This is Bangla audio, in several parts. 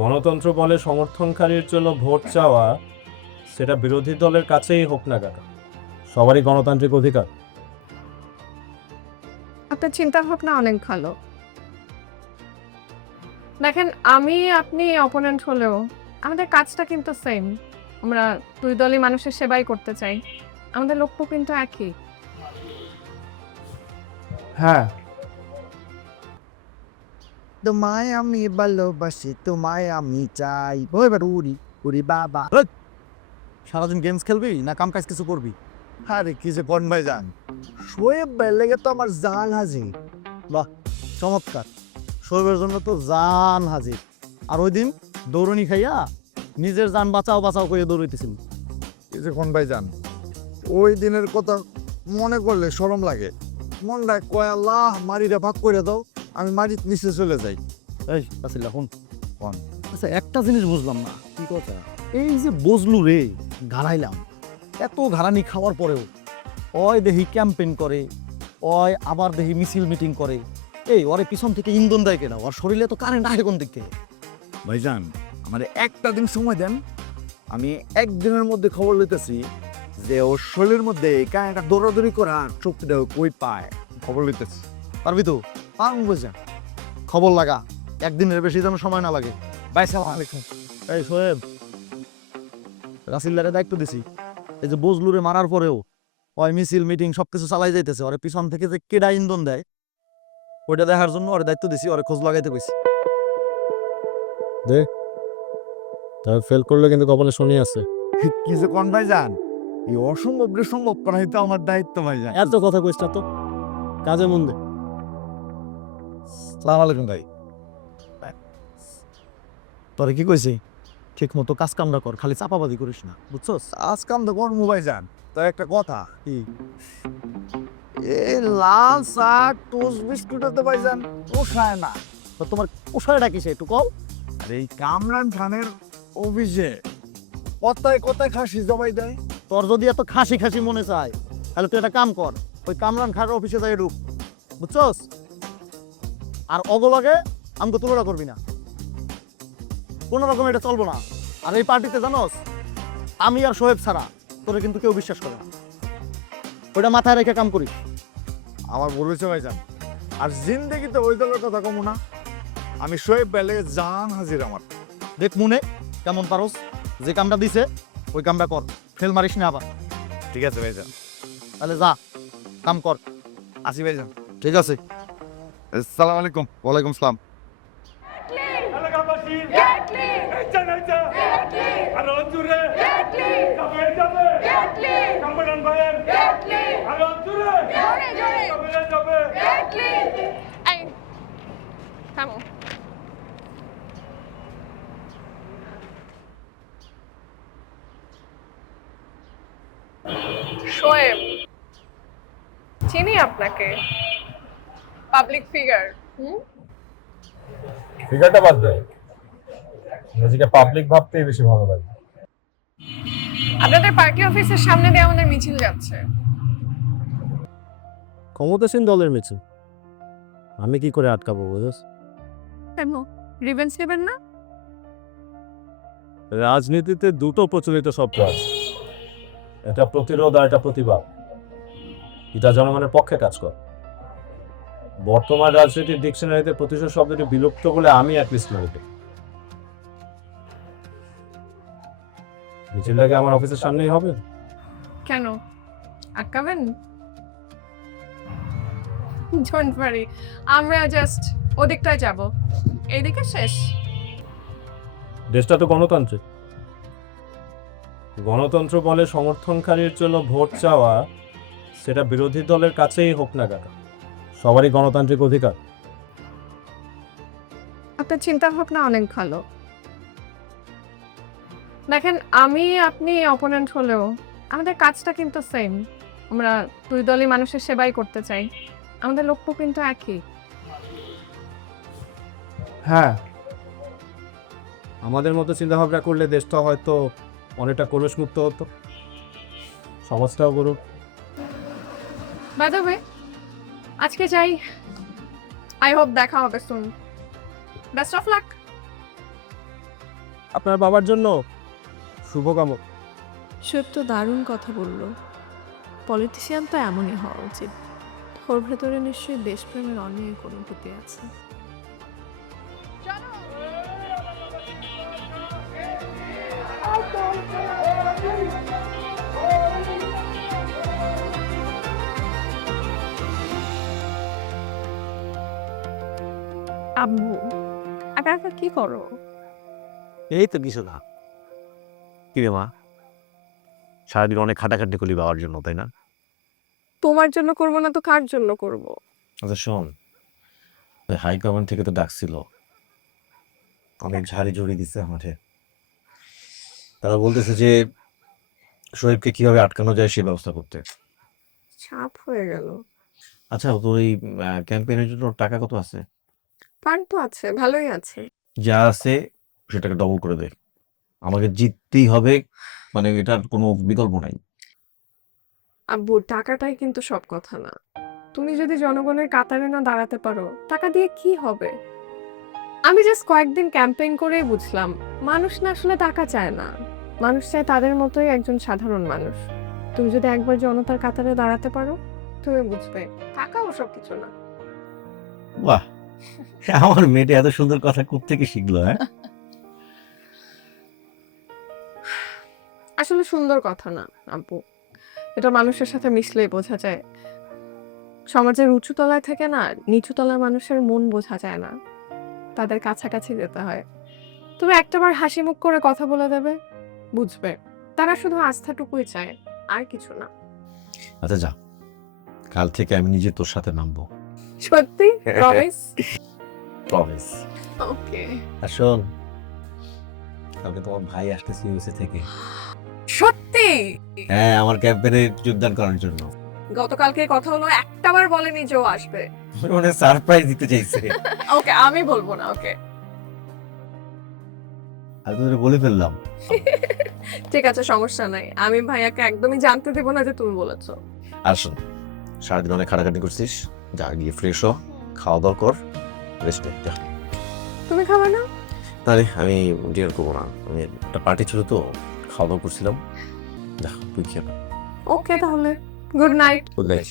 গণতন্ত্র বলে সমর্থনকারীর জন্য ভোট চাওয়া, সেটা বিরোধী দলের কাছেই হোক না কেন, সবারই গণতান্ত্রিক অধিকার। আপনার চিন্তা ভাবনা অনেক ভালো। দেখেন, আমি আপনি অপোনেন্ট হলেও আমাদের কাজটা কিন্তু সেম। আমরা দুই দলই মানুষের সেবাই করতে চাই। আমাদের লক্ষ্য কিন্তু একই। হ্যাঁ, তোমায় আমি ভালোবাসি, তোমায় আমি চাই। ওই বেটা উড়ি উড়ি বাবা। সারাদিন গেমস খেলবি না কাম কাজ কিছু করবি? আরে কি যে কোন ভাই যান, শোয়েব ভাই লেগে তো আমার জান হাজির। বাহ, চমৎকার। শোয়েবের জন্য তো জান হাজির। আর ওই দিন দৌড়নি খাইয়া নিজের জান বাঁচাও বাঁচাও করে দৌড়াইতেছিল। এই যে কোন ভাই যান, ওই দিনের কথা মনে করলে শরম লাগে। মনটা কয় আল্লাহ মারিটা ভাগ করে দাও, আমি মারির নিচে চলে যাই। এই আসিল্লা শুন। কোন? আচ্ছা, একটা জিনিস বুঝলাম না। কি কথা? এই যে বজলু রে ঘাড়াইলাম, এত ঘাড়ানি খাওয়ার পরেও ওই দেহি ক্যাম্পেইন করে, ওই আবার দেহি মিছিল মিটিং করে। এই ওরে পিছন থেকে ইন্ধন দেয় কেন? ওর শরীরে তো কারেন্ট আহে কোন দিক থেকে? ভাইজান, আমার একটা দিন সময় দেন, আমি একদিনের মধ্যে খবর লইতেছি যে ওর শরীরের মধ্যে কারেন্টটা দৌড়াদৌড়ি করার শক্তিটা ও কই পায়। খবর লইতেছি। পারবি তো? পারবো ভাইজান। খবর লাগা, একদিনের বেশি যেন সময় না লাগে। ভাই সালাম আলাইকুম। এই সোহেব, রাসিল্লারে দায়িত্ব দিছি, এই যে বজলুরে মারার পরেও ওই মিছিল মিটিং সবকিছু চালাই যাইতেছে, ওরে পিছন থেকে যে কেডা ইন্ধন দেয় ওইটা দেখার জন্য ওরে দায়িত্ব দিছি, ওরে খোঁজ লাগাইতে কইছি। তাই ফেল করলে কিন্তু কপালে শনি আছে। কি যে কোন ভাইজান, এই অসম্ভব রে সম্ভব করাই তো আমার দায়িত্ব ভাইজান। এত কথা কইস না তো, কাজে মন দে। সালাম আলাইকুম ভাই। তোরে কি কইছি? ঠিক মতো কাজ কামরা কর, খালি চাপাবাদি করিস না, বুঝছস? আজ কাম তো করবো ভাইজান। তো একটা কথা, কি এই লাল চা টোস্ট বিস্কুটে ভাইজান পোষায় না। তো তোমার পোষায়টা কিসে একটু কও? আর এই কামরান খানের অফিসে কথায় কথায় খাসি জবাই দেয়। তোর যদি এত খাসি খাসি মনে চায় তাহলে তুই একটা কাম কর, ওই কামরান খার অফিসে যাই ঢুক, বুঝছস? আর অগলাগে আমাকে তুলনা করবি না, কোনো রকম এটা চলবো না। আর এই পার্টিতে জানোস, আমি আর সোহেব ছাড়া তোরে কিন্তু কেউ বিশ্বাস করে না। ওইটা মাথায় রেখে কাম করিস। আমার বলেছে ভাইজান, আর জিন্দেগিতে ওই দলের কথা কমু না। আমি শোয়েব বেলে জান হাজির আমার। দেখ মনে কেমন পারস, যে কামটা দিছে ওই কামটা কর, ফেল মারিস না আবার। ঠিক আছে ভাইজান। তাহলে যা কাম কর। আসি ভাইজান। ঠিক আছে। আসসালামু আলাইকুম। ওয়ালাইকুম সালাম। এই, থামো। শোয়েব, চিনি আপনাকে, পাবলিক ফিগার। ফিগারটা বাদ দেয়, নিজেকে পাবলিক ভাবতেই বেশি ভালো লাগে। আপনাদের পার্টি অফিসের সামনে দিয়ে আমাদের মিছিল যাচ্ছে। ক্ষমতাসীন দলের মিছিল, আমি কি করে আটকাবো বুঝছ? কেন, রিভেঞ্জ নেবেন না? রাজনীতিতে দুটো প্রচলিত শব্দ আছে, এটা প্রতিরোধ আর এটা প্রতিবাদ। এটা জনগণের পক্ষে কাজ করে। বর্তমান রাজনীতির ডিকশনারিতে প্রতিশোধ শব্দটি বিলুপ্ত বলে আমি অ্যাটলিস্ট মনে করি। মিছিলটাকে আমার অফিসের সামনেই হবে। কেন আটকাবেন? ডোন্ট ওয়ারি, আমরা জাস্ট ওদিকটায় যাব, এইদিকে শেষ। দেশটা তো গণতান্ত্রিক। গণতন্ত্র বলে সমর্থনকারীর জন্য ভোট চাওয়া, সেটা বিরোধী দলের কাছেই হোক না কেন, সবারই গণতান্ত্রিক অধিকার। আপনার চিন্তা ভাবনা অনেক ভালো। দেখেন, আমি আপনি অপোনেন্ট হলেও আমাদের কাজটা কিন্তু সেম। আমরা দুই দলই মানুষের সেবাই করতে চাই। আমাদের লক্ষ্য কিন্তু একই। হ্যাঁ, আমাদের মতো চিন্তাভাবনা করলে দেশটা হয়তো অনেকটা কলুষমুক্ত হতো, সমাজটাও গরুক। বাই দ্য ওয়ে, আজকে যাই। আই হোপ দেখা হবে সুন। Best of luck. আপনার বাবার জন্য শুভকামনা। শোয়েব তো দারুণ কথা বললো। পলিটিশিয়ান তো এমনই হওয়া উচিত। ওর ভেতরে নিশ্চয়ই দেশপ্রেমের অনেক অনুভূতি আছে। আম্মু একা একা কি করো? এই তো কিছু না। কি রে মা, সারাদিন অনেক খাটাখাটি করলি বাবার জন্য, তাই না? তোমার জন্য করবো না তো কার জন্য করব? আচ্ছা শোন, হাইকমান্ড থেকে তো ডাকছিল, অনেক ঝাড়ি ঝুড়ি দিচ্ছে মাঠে। তারা বলতেছে যে শোয়েবকে কিভাবে আটকানো যায় সেই ব্যবস্থা করতে। চাপ হয়ে গেল। আচ্ছা, তোর এই ক্যাম্পেইনের জন্য টাকা কত আছে? ফান্ড তো আছে, ভালোই আছে। যা আছে সেটাকে ডবল করে দে। আমাকে জিততেই হবে, মানে এটার কোনো বিকল্প নাই। আব্বু টাকাটাই কিন্তু সব কথা না। তুমি যদি জনগণের কাতারে না দাঁড়াতে পারো, টাকা দিয়ে কি হবে? আমি জাস্ট কয়েকদিন ক্যাম্পেইন করেই বুঝলাম মানুষ না আসলে টাকা চায় না, মানুষ চায় তাদের মতোই একজন সাধারণ মানুষ। তুমি যদি একবার জনতার কাতারে দাঁড়াতে পারো, তুমি বুঝবে টাকা ওসব কিছু না। বাহ, আমার মেয়েটা এত সুন্দর কথা কোত্থেকে শিখলো? হ্যাঁ, আসলে সুন্দর কথা না আব্বু, এটা মানুষের সাথে মিশলেই বোঝা যায়। সমাজের উঁচু তলায় থেকে না নিচু তলার মানুষের মন বোঝা যায় না, তাদের কাছাকাছি যেতে হয়। তুমি একটাবার হাসি মুখ করে কথা বলে দেবে, বুঝবে তারা শুধু আস্থাটুকুই চায়, আর কিছু না। আচ্ছা যা, কাল থেকে আমি নিজে তোর সাথে নামবো। সত্যি? প্রমিস? প্রমিস। ওকে। আর শোন, কালকে তোমার ভাই আসতেছে ইউএসএ থেকে। সত্যি? হ্যাঁ, আমার ক্যাম্পেইনে যোগদান করার জন্য। গতকালকে কথা হলো, একটাবার বলেনি যে ও আসবে। মানে সারপ্রাইজ দিতে চাইছে। ওকে, আমি বলবো না। ওকে আমি তোদের বলে ফেললাম। ঠিক আছে, সমস্যা নাই। আমি ভাইয়াকে একদমই জানতে দেবো না যে তুমি বলেছো। আর শোন, সারাদিন অনেক খাটাখাটি করছিস, যা গিয়ে ফ্রেশ হ, খাওয়া দাওয়া কর, রেস্ট নে, যা। তুমি খাবে না? তাহলে আমি ডিনার করবো না, আমি একটা পার্টি ছিল তো, খাওয়া দাওয়া করছিলাম। যা তুই খেয়ে। ওকে তাহলে, good night. Good night.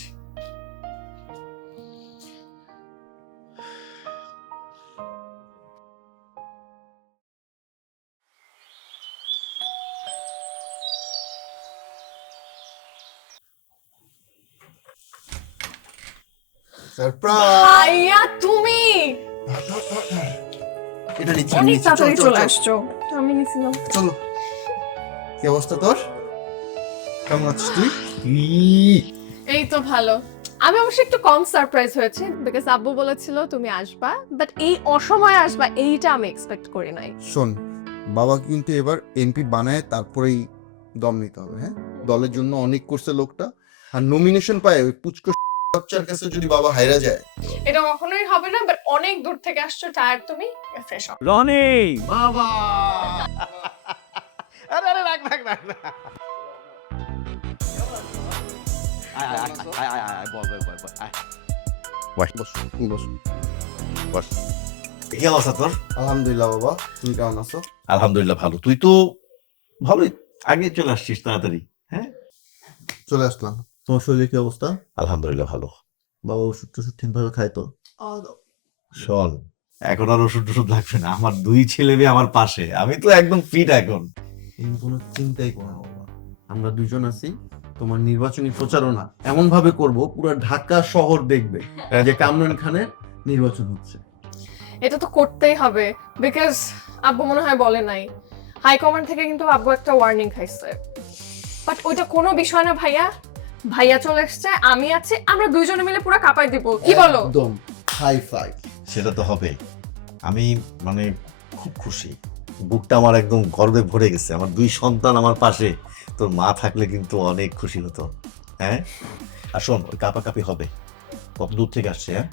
Surprise! ভাইয়া তুমি এটা নিচে অনেক নিচে, তাড়াতাড়ি চল, চলে চল, আসছো। আমি নিছিলাম। চলো। কি অবস্থা তোর? কেমন আছিস তুই? এই তো ভালো। আমি অবশ্য একটু কম সারপ্রাইজ হয়েছে, বিকজ আব্বু বলেছিল তুমি আসবা, বাট এই অসময়ে আসবা এইটা আমি এক্সপেক্ট করি নাই। শোন, বাবা কিন্তু এবার এমপি বানায় তারপরেই দম নিতে হবে। হ্যাঁ, দলের জন্য অনেক করছে লোকটা, আর নমিনেশন পায় ওই পুচকো বাচ্চার কাছে যদি বাবা হাইরা যায়। এটা কখনোই হবে না, বাট অনেক দূর থেকে আসছো, টায়ার্ড তুমি, ফ্রেশ হও। রনি, বাবা আরে আরে রাখ রাখ রাখ না। আয় আয় আয় আয় আয়, বল বল বল বল, আয়। বস বস বস। বস। কি অবস্থা তোর? আলহামদুলিল্লাহ বাবা, তুমি কেমন আছো? আলহামদুলিল্লাহ ভালো। তুই তো ভালোই আগে চলে আসছিস তাড়াতাড়ি। হ্যাঁ, চলে আসলাম। তোমার শরীরের কি অবস্থা? আলহামদুলিল্লাহ ভালো। বাবা ওষুধ টষুধ ঠিকভাবে খায় তো? শোন, এখন আর ওষুধ টষুধ লাগবে না, আমার দুই ছেলে মেয়ে আমার পাশে, আমি তো একদম ফিট এখন। এই কোনো চিন্তাই করো না বাবা, আমরা দুজন আছি। তোমার নির্বাচনী প্রচারণা এমন ভাবে করব, পুরো ঢাকা শহর দেখবে যে কামরান খানের নির্বাচন হচ্ছে। এটা তো করতেই হবে, বিকজ আব্বু মনে হয় বলে নাই, হাইকমান্ড থেকে কিন্তু আব্বু একটা ওয়ার্নিং খাইছে। বাট ওইটা কোনো বিষয় না ভাইয়া, ভাইয়া চলে এসছে, আমি আছি, আমরা দুইজনে মিলে পুরো কাঁপাই দিব। কি বলো? একদম হাই ফাই। সেটা তো হবে। আমি মানে খুব খুশি, বুকটা আমার একদম গর্বে ভরে গেছে। আমার দুই সন্তান আমার পাশে, তোর মা থাকলে কিন্তু অনেক খুশি হতো। হ্যাঁ, আর শোন, ওই কাপাকাপি হবে, কত দূর থেকে আসছে। হ্যাঁ,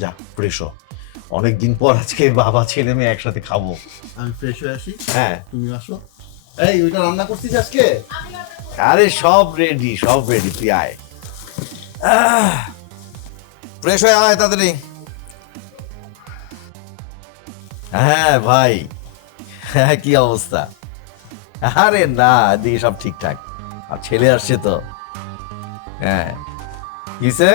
যা ফ্রেশ হ, অনেকদিন পর আজকে বাবা ছেলে মেয়ে একসাথে খাবো। আমি ফ্রেশ হয়ে আসি, হ্যাঁ, তুমি আসো। এই ওইটা রান্না করছিস আজকে? আরে সব রেডি, সব রেডি, তুই আয়। ফ্রেশ হয়ে আয় তাড়াতাড়ি। হ্যাঁ ভাই, হ্যাঁ, কি অবস্থা? আরে না, এদিকে সব ঠিকঠাক। আর ছেলে আসছে তো। হ্যাঁ, কিসে?